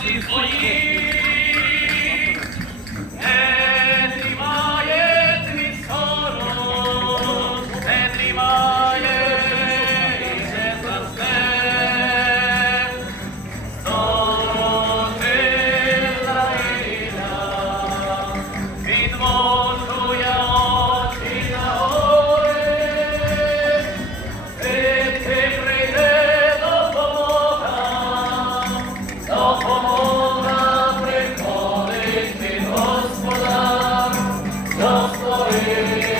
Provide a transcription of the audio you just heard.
心可以 Thank you.